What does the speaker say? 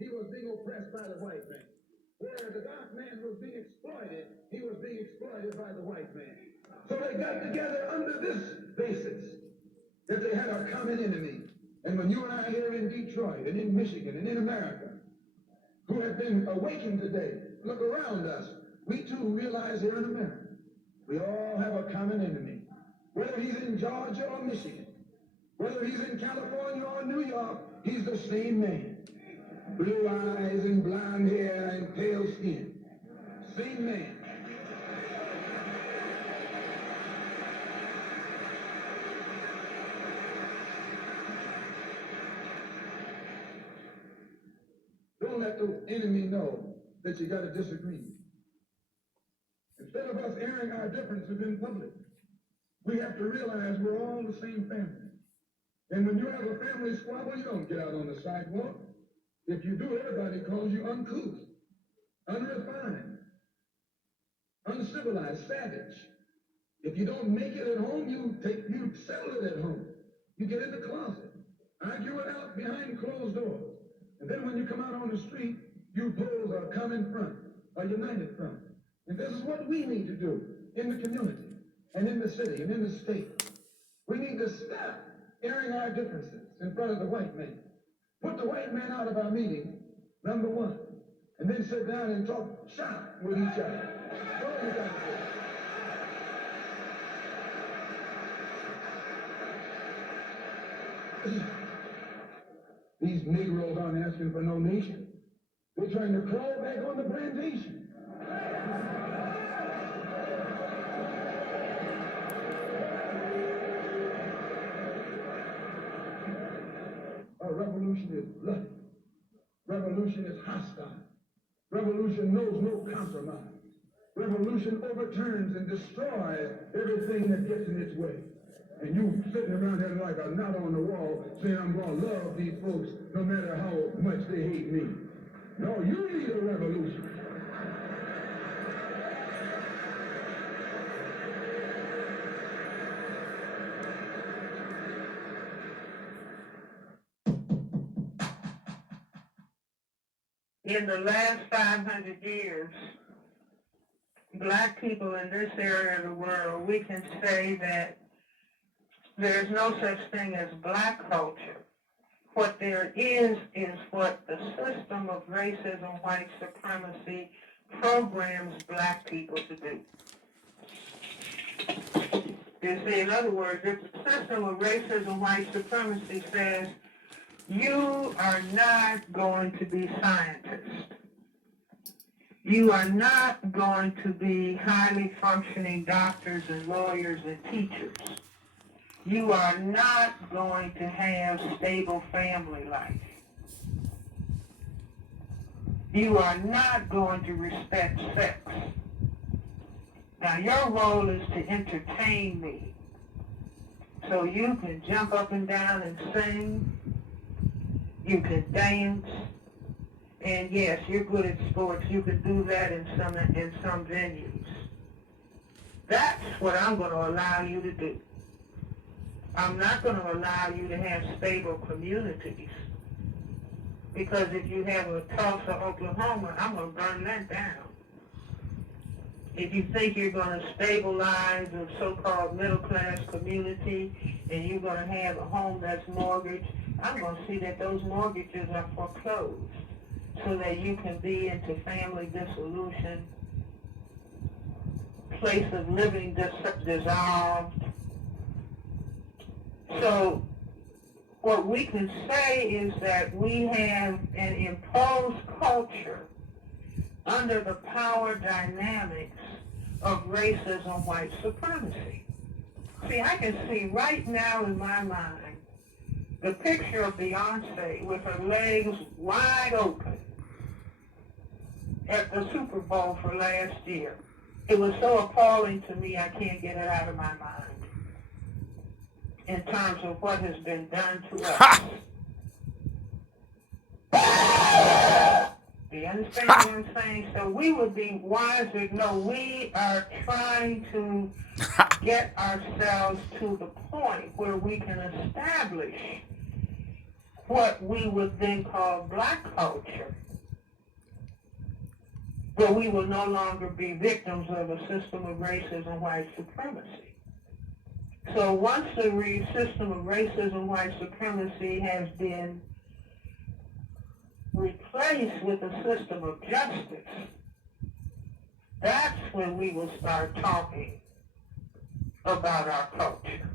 he was being oppressed by the white man. Where the dark man was being exploited, he was being exploited by the white man. So they got together under this basis, that they had a common enemy. And when you and I here in Detroit and in Michigan and in America, who have been awakened today, look around us, we too realize here in America, we all have a common enemy. Whether he's in Georgia or Michigan, whether he's in California or New York, he's the same man. Blue eyes and blonde hair and pale skin. Same man. Don't let the enemy know that you got a disagreement. Instead of us airing our differences in public, we have to realize we're all the same family. And when you have a family squabble, you don't get out on the sidewalk. If you do, everybody calls you uncouth, unrefined, uncivilized, savage. If you don't make it at home, you settle it at home. You get in the closet, argue it out behind closed doors. And then when you come out on the street, you pose a common front, a united front. And this is what we need to do in the community and in the city and in the state. We need to stop airing our differences in front of the white man. Put the white man out of our meeting, number one, and then sit down and talk shop with each other. That's all you got to do. These Negroes aren't asking for no nation. They're trying to crawl back on the plantation. A revolution is bloody. Revolution is hostile. Revolution knows no compromise. Revolution overturns and destroys everything that gets in its way. And you sitting around here like a knot on the wall saying, I'm going to love these folks no matter how much they hate me. No, you need a revolution. In the last 500 years, black people in this area of the world, we can say that there's no such thing as black culture. What there is what the system of racism, white supremacy, programs black people to do. You see, in other words, if the system of racism, white supremacy says, you are not going to be scientists. You are not going to be highly functioning doctors and lawyers and teachers. You are not going to have stable family life. You are not going to respect sex. Now, your role is to entertain me. So you can jump up and down and sing. You can dance. And yes, you're good at sports. You can do that in some venues. That's what I'm going to allow you to do. I'm not going to allow you to have stable communities. Because if you have a Tulsa, Oklahoma, I'm going to burn that down. If you think you're going to stabilize a so-called middle-class community and you're going to have a home that's mortgaged, I'm going to see that those mortgages are foreclosed so that you can be into family dissolution, place of living dissolved. So what we can say is that we have an imposed culture under the power dynamics of racism, white supremacy. See, I can see right now in my mind the picture of Beyonce with her legs wide open at the Super Bowl for last year. It was so appalling to me, I can't get it out of my mind in terms of what has been done to us. Do you understand what I'm saying? So we would be wiser. No, we are trying to get ourselves to the point where we can establish what we would then call black culture, but we will no longer be victims of a system of racism, white supremacy. So once the system of racism, white supremacy has been replaced with a system of justice, that's when we will start talking about our culture.